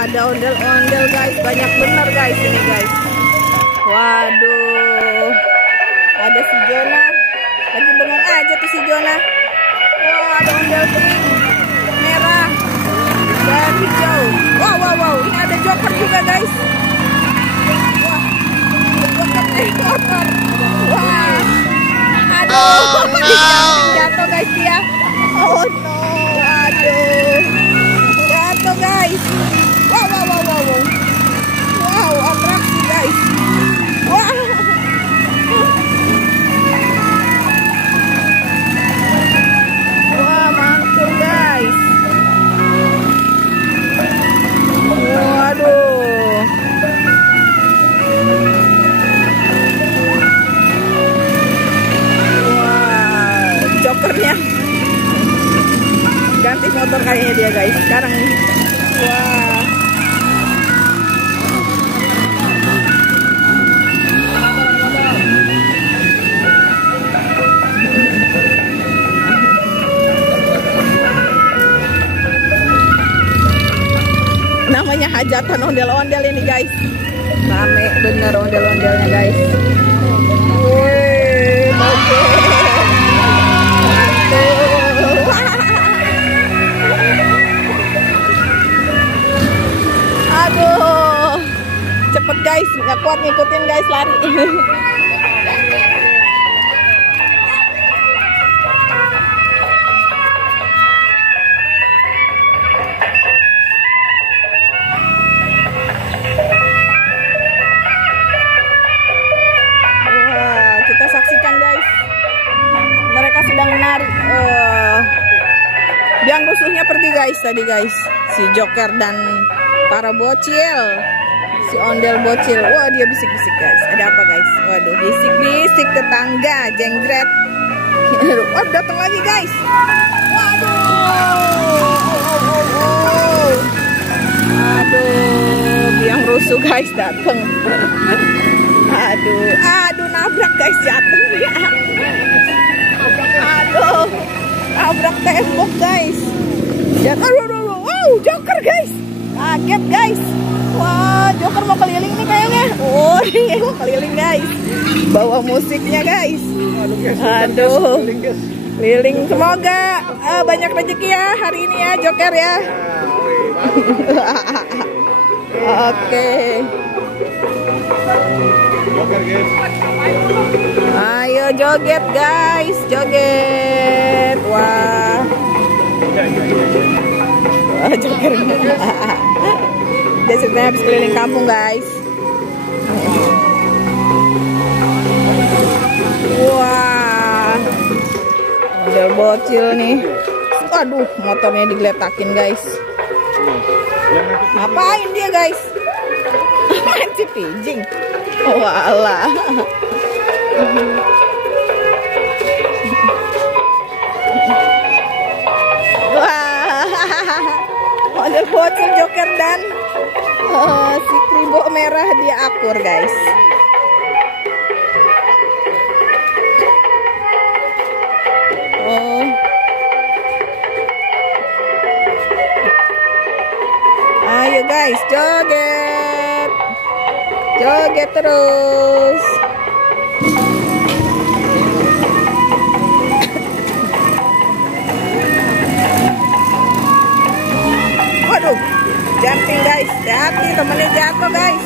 Wah, ada ondel-ondel guys, banyak bener guys ini guys. Waduh, ada si Jona, lagi bengong aja tuh si Jona. Wah, ada ondel kuning, merah, dan hijau. Wow, ini ada joker juga guys. Wah, joker naik motor. Wah, aduh, jatuh guys dia. Oh no, aduh, jatuh guys. Wow, atraksi guys. Wah, mantul guys. Waduh. Wah, jokernya ganti motor kayaknya dia guys sekarang nih. Wah. Namanya hajatan ondel-ondel ini guys. Rame bener ondel-ondelnya guys. Wih, aduh, cepet guys, nggak kuat ngikutin guys, lari. Biang rusuhnya pergi guys tadi guys, si Joker dan para bocil, si ondel bocil. Wah, dia bisik-bisik guys. Ada apa guys? Waduh, bisik-bisik tetangga jengdret. Oh, datang lagi guys. Waduh, aduh, biang rusuh guys datang. Aduh, nabrak guys, jatuh ya. Aduh, nabrak tembok guys. Aduh, wow, Joker guys. Kaget guys. Wah, Joker mau keliling nih kayaknya. Oh, iya mau keliling guys. Bawa musiknya guys. Aduh, keliling. Semoga banyak rezeki ya hari ini ya Joker ya. Oke. Ayo joget guys, joget. Wah, Joker. Dia ceritanya habis keliling kampung guys. Wah, model bocil nih. Waduh, motornya digeletakin guys. Ngapain dia guys? Mancing pijing. Walah. Wah, model bocil Joker dan si kribo merah dia akur guys. Oh, ayo guys joget, joget terus. Waduh, jumping guys, hati temennya jatuh guys.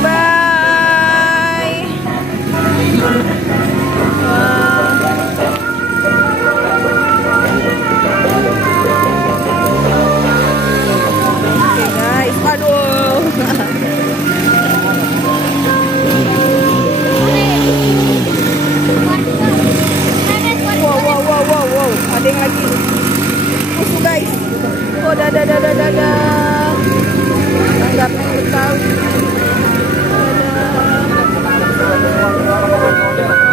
Bye-bye. Oke guys, aduh. Wow, ada yang lagi musuh guys. Oh, dadah. Tanggap yang Betawi.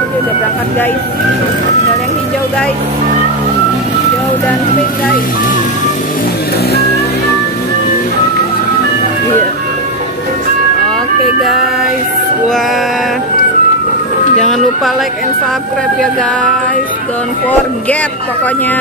Dia udah berangkat guys. Tinggal yang hijau guys. Hijau dan pink guys. Iya. Oke guys. Wah. Jangan lupa like and subscribe ya guys. Don't forget pokoknya.